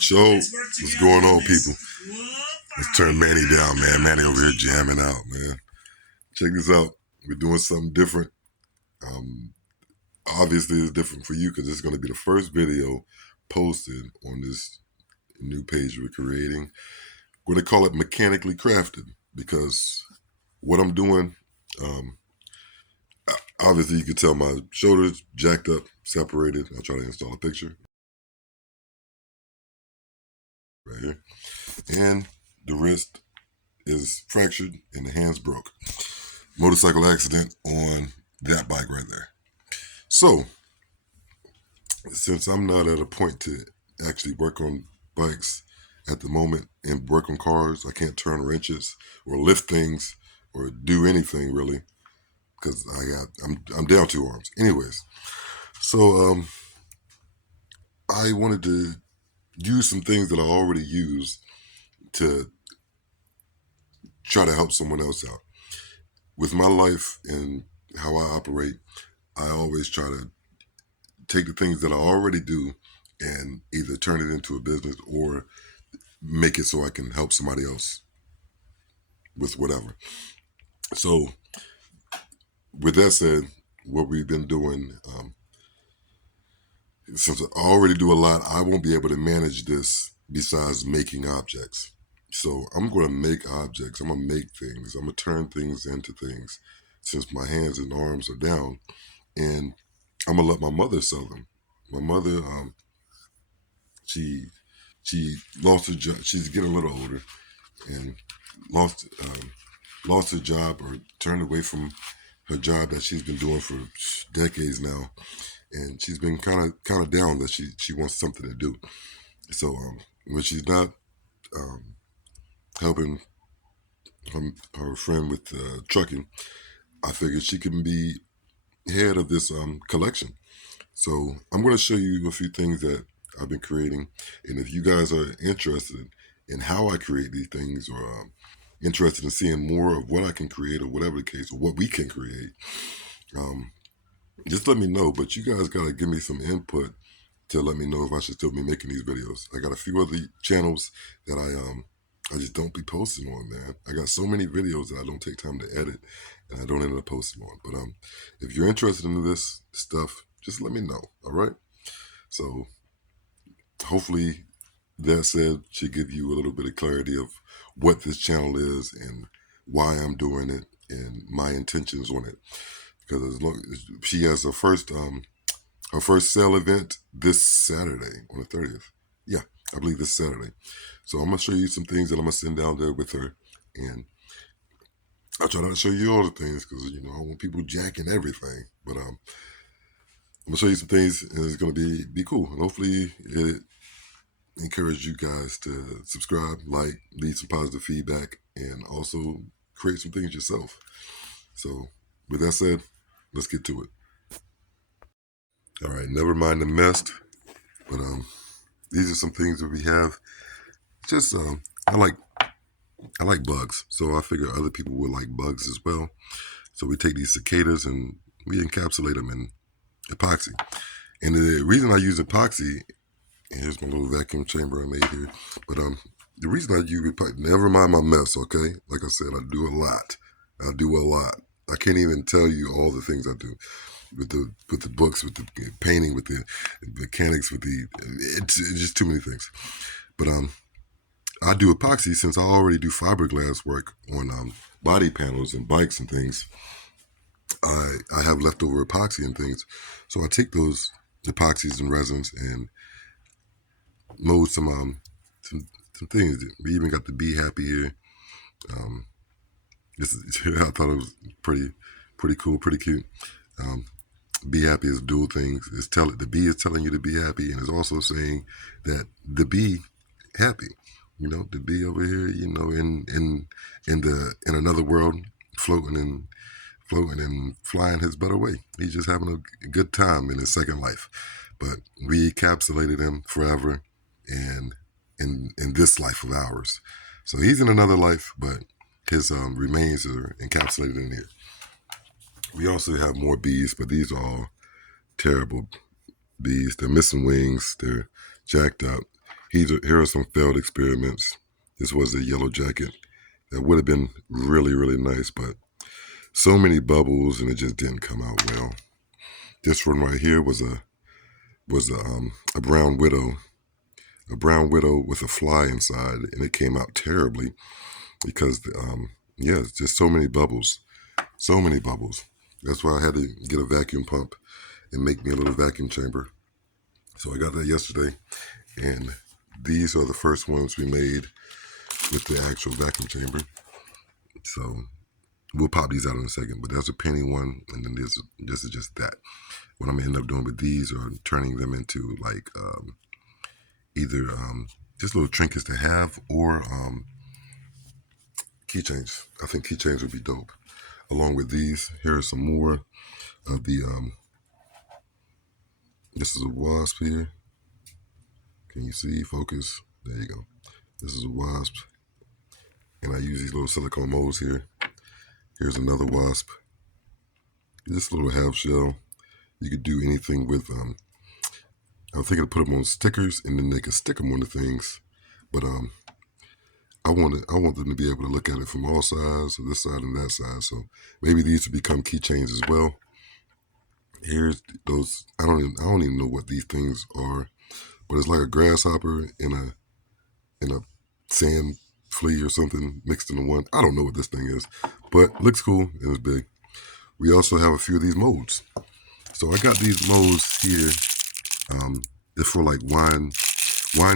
So, what's going on, people? Let's turn Manny down, man. Manny over here jamming out, man. Check this out. We're doing something different. Um, Obviously, it's different for you because it's going to be the first video posted on this new page we're creating. We're going to call it Mechanically Crafted because what I'm doing, obviously, you can tell my shoulders jacked up, separated. I'll try to install a picture right here. And the wrist is fractured and the hands broke. Motorcycle accident on that bike right there. So, since I'm not at a point to actually work on bikes at the moment and work on cars, I can't turn wrenches or lift things or do anything really because I'm down 2 arms. Anyways, so I wanted to use some things that I already use to try to help someone else out. With my life and how I operate, I always try to take the things that I already do and either turn it into a business or make it so I can help somebody else with whatever. So, with that said, what we've been doing, since I already do a lot, I won't be able to manage this besides making objects. So, I'm going to make objects. I'm going to make things. I'm going to turn things into things since my hands and arms are down. And I'm going to let my mother sell them. My mother, she lost her job. She's getting a little older and lost her job or turned away from her job that she's been doing for decades now, and she's been kind of down that she wants something to do. So when she's not helping her friend with trucking, I figured she can be head of this collection. So I'm going to show you a few things that I've been creating, and if you guys are interested in how I create these things or interested in seeing more of what I can create or whatever the case or what we can create, just let me know. But you guys got to give me some input to let me know if I should still be making these videos. I got a few other channels that I just don't be posting on, man. I got so many videos that I don't take time to edit and I don't end up posting on. But if you're interested in this stuff, just let me know. All right. So hopefully that said should give you a little bit of clarity of what this channel is and why I'm doing it and my intentions on it. Because as long as she has her first sale event this Saturday on the 30th. Yeah, I believe this Saturday. So I'm gonna show you some things that I'm gonna send down there with her, and I'll try not to show you all the things because I don't want people jacking everything. But I'm gonna show you some things, and it's gonna be cool. And hopefully it encourage you guys to subscribe, like, leave some positive feedback, and also create some things yourself. So with that said, let's get to it. All right, never mind the mess, but these are some things that we have. Just I like bugs, so I figure other people would like bugs as well. So we take these cicadas and we encapsulate them in epoxy. And the reason I use epoxy, and here's my little vacuum chamber I made here, but the reason I use epoxy, never mind my mess, okay? Like I said, I do a lot. I can't even tell you all the things I do with the books, with the painting, with the mechanics, it's just too many things. But I do epoxy since I already do fiberglass work on body panels and bikes and things. I have leftover epoxy and things, so I take those epoxies and resins and mold some things. We even got the Be Happy here. I thought it was pretty cool, pretty cute. Be Happy is dual things. The bee is telling you to be happy, and it's also saying that the bee happy. The bee over here, in another world, floating and flying his better way. He's just having a good time in his second life. But we encapsulated him forever and in this life of ours. So he's in another life, but his remains are encapsulated in here. We also have more bees, but these are all terrible bees. They're missing wings. They're jacked up. Here are some failed experiments. This was a yellow jacket. That would have been really, really nice, but so many bubbles and it just didn't come out well. This one right here was a brown widow, with a fly inside, and it came out terribly because yeah, it's just so many bubbles, so many bubbles. That's why I had to get a vacuum pump and make me a little vacuum chamber. So I got that yesterday, and these are the first ones we made with the actual vacuum chamber. So we'll pop these out in a second, but there's a penny one, and then this is just that. What I'm gonna end up doing with these are turning them into like either just little trinkets to have or keychains. I think keychains would be dope. Along with these, here are some more of the this is a wasp here. Can you see? Focus. There you go. This is a wasp. And I use these little silicone molds here. Here's another wasp. This little half shell. You could do anything with I'm thinking to put them on stickers and then they could stick them on the things. But I want them to be able to look at it from all sides, or this side and that side. So maybe these will become keychains as well. Here's those. I don't even know what these things are, but it's like a grasshopper in a sand flea or something mixed into one. I don't know what this thing is, but looks cool and it's big. We also have a few of these molds. So I got these molds here. They're for like wine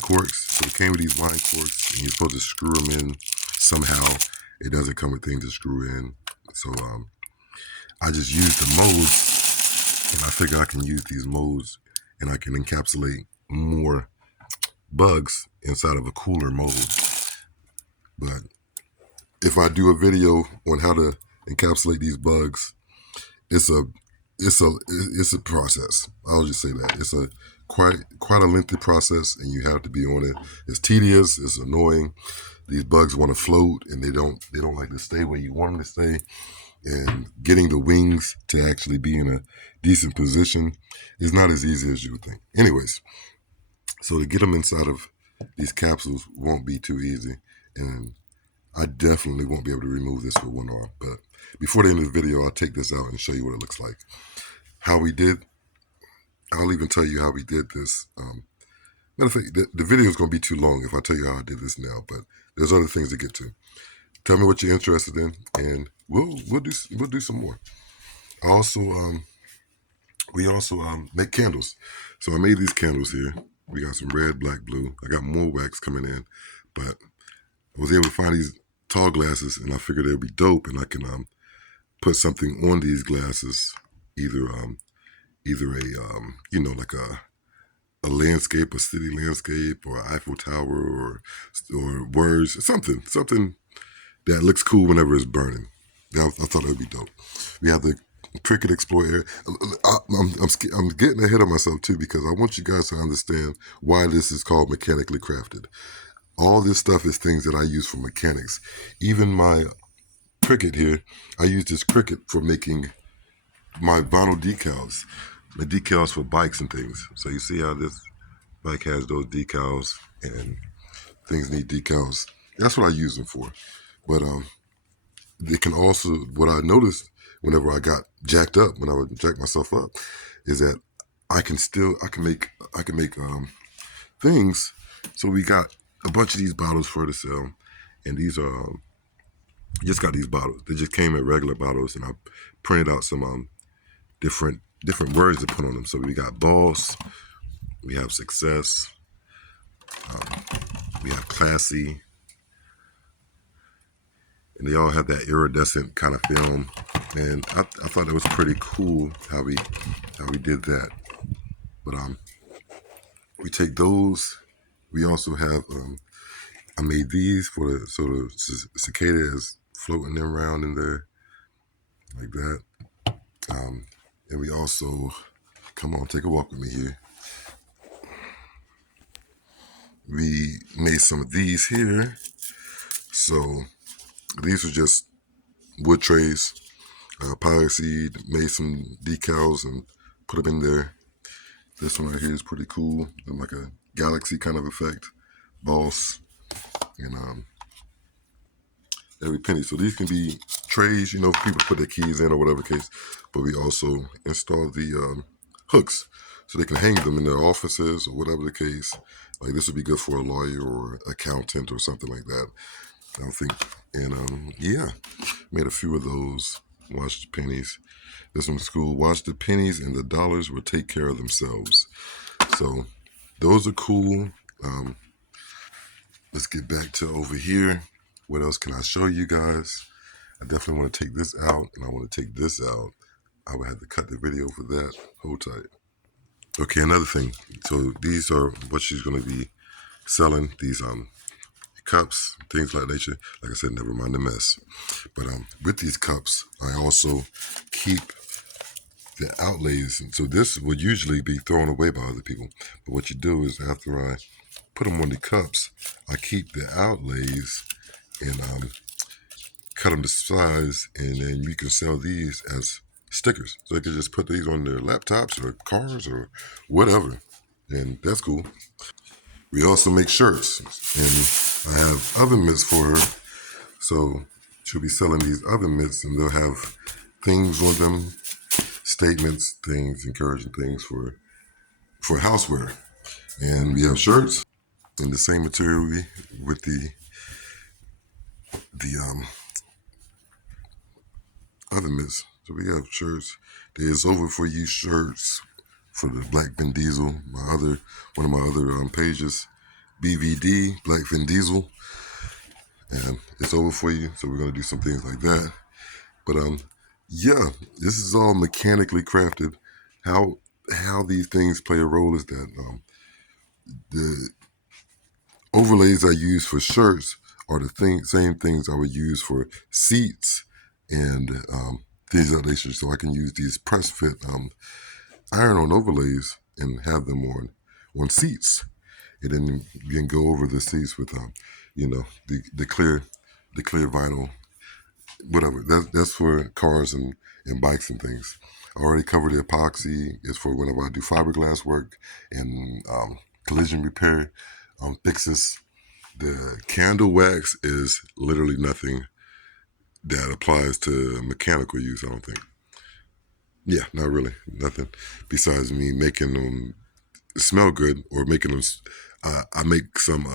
corks. So it came with these wine corks, and you're supposed to screw them in somehow. It doesn't come with things to screw in. So I just used the molds, and I figured I can use these molds, and I can encapsulate more bugs inside of a cooler mold. But if I do a video on how to encapsulate these bugs, it's a process. I'll just say that it's a quite a lengthy process, and you have to be on it. It's tedious. It's annoying. These bugs want to float, and they don't like to stay where you want them to stay. And getting the wings to actually be in a decent position is not as easy as you would think. Anyways, so to get them inside of these capsules won't be too easy, and I definitely won't be able to remove this with one arm. But before the end of the video, I'll take this out and show you what it looks like. How we did, I'll even tell you how we did this. Matter of fact, the video is going to be too long if I tell you how I did this now, but there's other things to get to. Tell me what you're interested in, and we'll do some more. We also make candles. So I made these candles here. We got some red, black, blue. I got more wax coming in, but I was able to find these tall glasses, and I figured they'd be dope, and I can put something on these glasses, either a like a landscape, a city landscape, or an Eiffel Tower, or words, something that looks cool whenever it's burning. I thought it would be dope. We have the Cricut Explorer. I'm getting ahead of myself too, because I want you guys to understand why this is called mechanically crafted. All this stuff is things that I use for mechanics. Even my Cricut here, I use this Cricut for making my vinyl decals, the decals for bikes and things. So you see how this bike has those decals, and things need decals. That's what I use them for. But they can also, what I noticed whenever I got jacked up, when I would jack myself up, is that I can make things. So we got a bunch of these bottles for the sale, and these are just got these bottles. They just came in regular bottles, and I printed out some different words to put on them. So we got boss, we have success, we have classy, and they all have that iridescent kind of film. And I thought it was pretty cool how we did that. But we take those. We also have I made these for the cicada is floating around in there like that. And we also, come on, take a walk with me here. We made some of these here. So these are just wood trays. Polyseed made some decals and put them in there. This one right here is pretty cool, like a galaxy kind of effect. Boss, and every penny. So these can be trays, you know, people put their keys in or whatever case. But we also install the hooks so they can hang them in their offices or whatever the case. Like this would be good for a lawyer or accountant or something like that. I think. And yeah, made a few of those. Watch the pennies. This one's cool. Watch the pennies and the dollars will take care of themselves. So those are cool. Let's get back to over here. What else can I show you guys? I definitely want to take this out, and I want to take this out. I would have to cut the video for that. Hold tight. Okay, another thing. So these are what she's going to be selling. These cups, things like nature. Like I said, never mind the mess. But with these cups, I also keep the outlays. So this would usually be thrown away by other people. But what you do is after I put them on the cups, I keep the outlays and cut them to size, and then you can sell these as stickers. So you can just put these on their laptops or cars or whatever, and that's cool. We also make shirts, and I have oven mitts for her. So she'll be selling these oven mitts, and they'll have things on them, statements, things, encouraging things for houseware. And we have shirts in the same material with the oven mitts. So we have shirts. There's Over For You shirts for the Black Vin Diesel. One of my other pages, BVD Black Vin Diesel, and it's over for you. So we're gonna do some things like that. But yeah, this is all mechanically crafted. How these things play a role is that the overlays I use for shirts are the same things I would use for seats and things of that nature. So I can use these press fit iron-on overlays and have them on seats, and then you can go over the seats with you know, the clear vinyl, whatever. That's for cars and bikes and things. I already covered the epoxy. It's for whenever I do fiberglass work and collision repair fixes. The candle wax is literally nothing that applies to mechanical use, I don't think. Yeah, not really. Nothing besides me making them smell good or making them. I make some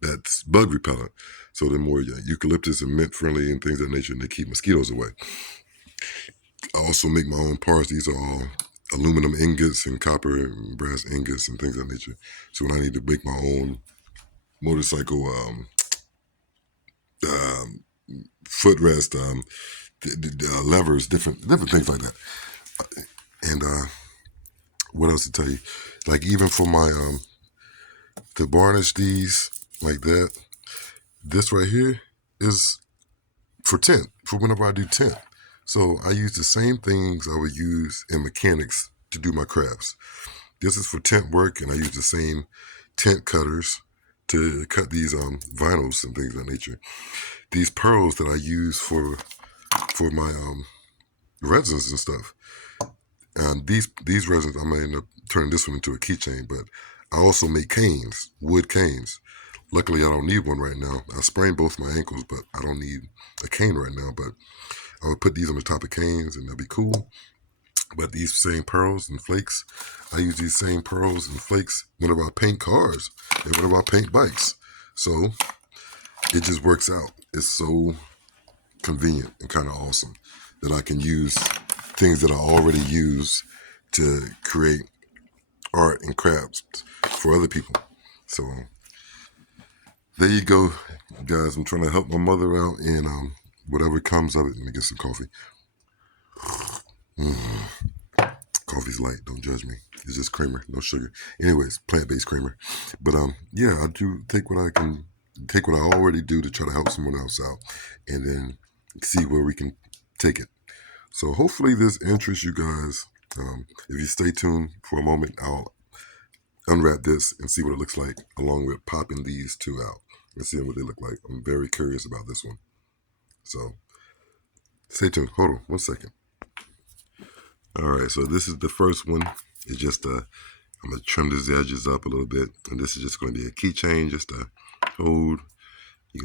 that's bug repellent, so they're more eucalyptus and mint friendly and things of that nature, and they keep mosquitoes away. I also make my own parts. These are all aluminum ingots and copper and brass ingots and things of that nature. So when I need to make my own motorcycle um, footrest, levers, different things like that. And what else to tell you? Like even for my to varnish these like that, this right here is for tint, for whenever I do tint. So I use the same things I would use in mechanics to do my crafts. This is for tint work, and I use the same tint cutters to cut these vinyls and things of that nature. These pearls that I use for my resins and stuff. And these resins, I may end up turning this one into a keychain, but I also make canes, wood canes. Luckily, I don't need one right now. I sprained both my ankles, but I don't need a cane right now. But I would put these on the top of canes, and they'll be cool. But these same pearls and flakes, I use these same pearls and flakes whenever I paint cars and whenever I paint bikes. So it just works out. It's so convenient and kind of awesome that I can use things that I already use to create art and crafts for other people. So there you go, guys. I'm trying to help my mother out, and whatever comes of it. Let me get some coffee. Coffee's light. Don't judge me. It's just creamer, no sugar. Anyways, plant-based creamer. But yeah, I do take what I already do to try to help someone else out, and then see where we can take it. So hopefully this interests you guys. If you stay tuned for a moment, I'll unwrap this and see what it looks like, along with popping these two out and seeing what they look like. I'm very curious about this one. So stay tuned. Hold on 1 second. All right, so this is the first one. It's just I'm going to trim these edges up a little bit. And this is just going to be a keychain, just to hold,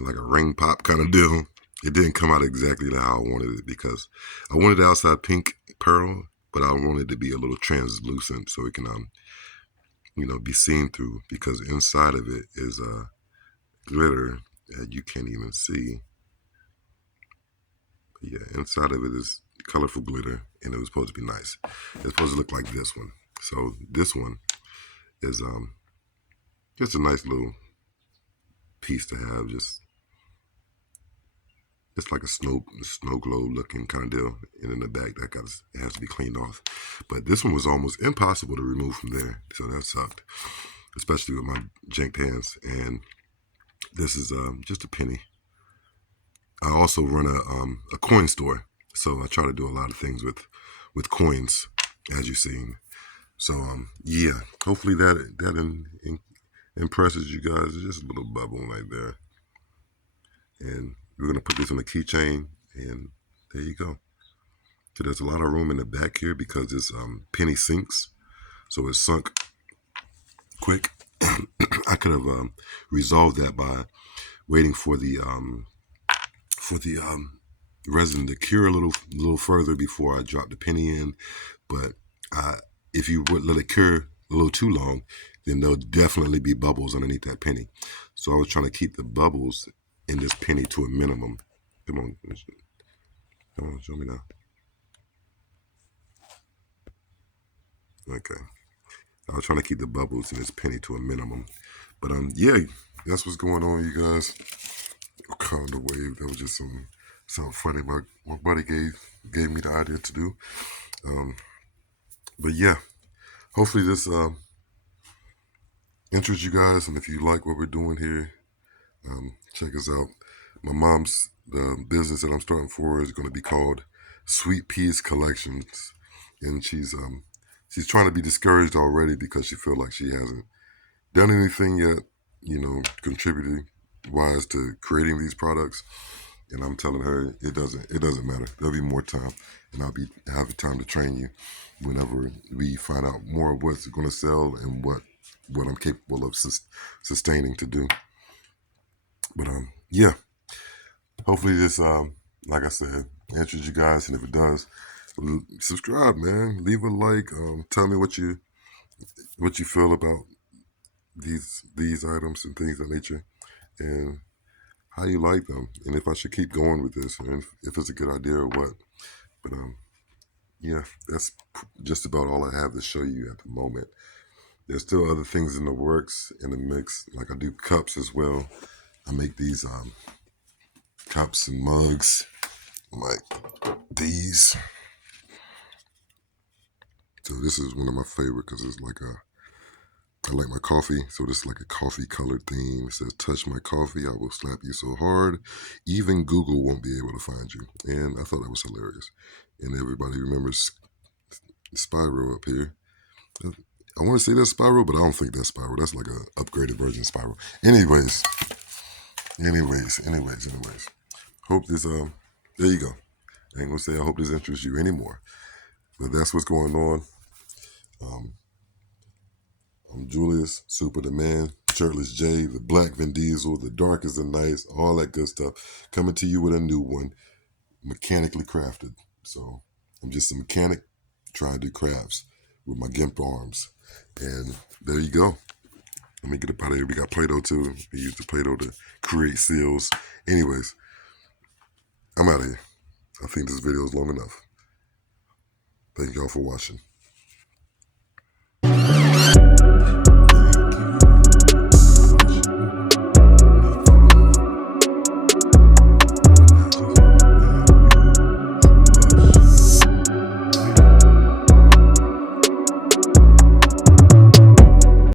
like a ring pop kind of deal. It didn't come out exactly how I wanted it because I wanted the outside pink pearl, but I wanted it to be a little translucent so it can, be seen through, because inside of it is glitter that you can't even see. But yeah, inside of it is colorful glitter, and it was supposed to be nice. It's supposed to look like this one. So this one is just a nice little piece to have, just it's like a snow globe looking kind of deal, and in the back it has to be cleaned off. But this one was almost impossible to remove from there, so that sucked, especially with my janked hands. And this is just a penny. I also run a coin store, so I try to do a lot of things with coins, as you've seen. So yeah, hopefully that impresses you guys. It's just a little bubble right there, and we're gonna put this on a keychain, and there you go. So there's a lot of room in the back here because this penny sinks, so it's sunk quick. I could have resolved that by waiting for the resin to cure a little further before I drop the penny in. But if you would let it cure a little too long, then there'll definitely be bubbles underneath that penny. So I was trying to keep the bubbles in this penny to a minimum. Come on, show me now. Okay, I was trying to keep the bubbles in this penny to a minimum. But yeah, that's what's going on, you guys. Kind of wave. That was just something funny my buddy gave me the idea to do. But yeah, hopefully this interests you guys, and if you like what we're doing here, check us out. My mom's the business that I'm starting for is going to be called Sweet Peas Collections, and she's trying to be discouraged already because she feels like she hasn't done anything yet, contributing wise to creating these products. And I'm telling her it doesn't matter. There'll be more time, and I'll have the time to train you whenever we find out more of what's going to sell and what I'm capable of sustaining to do. But yeah, hopefully this like I said, answers you guys, and if it does, subscribe, man. Leave a like. Tell me what you feel about these items and things of that nature, and how you like them, and if I should keep going with this, and if it's a good idea or what. But yeah, that's just about all I have to show you at the moment. There's still other things in the works, in the mix. Like I do cups as well. I make these cups and mugs like these. So this is one of my favorite because it's like I like my coffee, so this is like a coffee colored theme. It says, "Touch my coffee, I will slap you so hard, even Google won't be able to find you." And I thought that was hilarious. And everybody remembers Spyro up here. I want to say that's Spyro, but I don't think that's Spyro. That's like a upgraded version of Spyro. Anyways. Hope this there you go. I ain't gonna say I hope this interests you anymore. But that's what's going on. I'm Julius, Super the Man, Shirtless J, the Black Vin Diesel, the Dark is the Nice, all that good stuff. Coming to you with a new one, mechanically crafted. So I'm just a mechanic trying to do crafts with my GIMP arms. And there you go. Let me get up out of here. We got Play-Doh too. We use the Play-Doh to create seals. Anyways, I'm out of here. I think this video is long enough. Thank y'all for watching.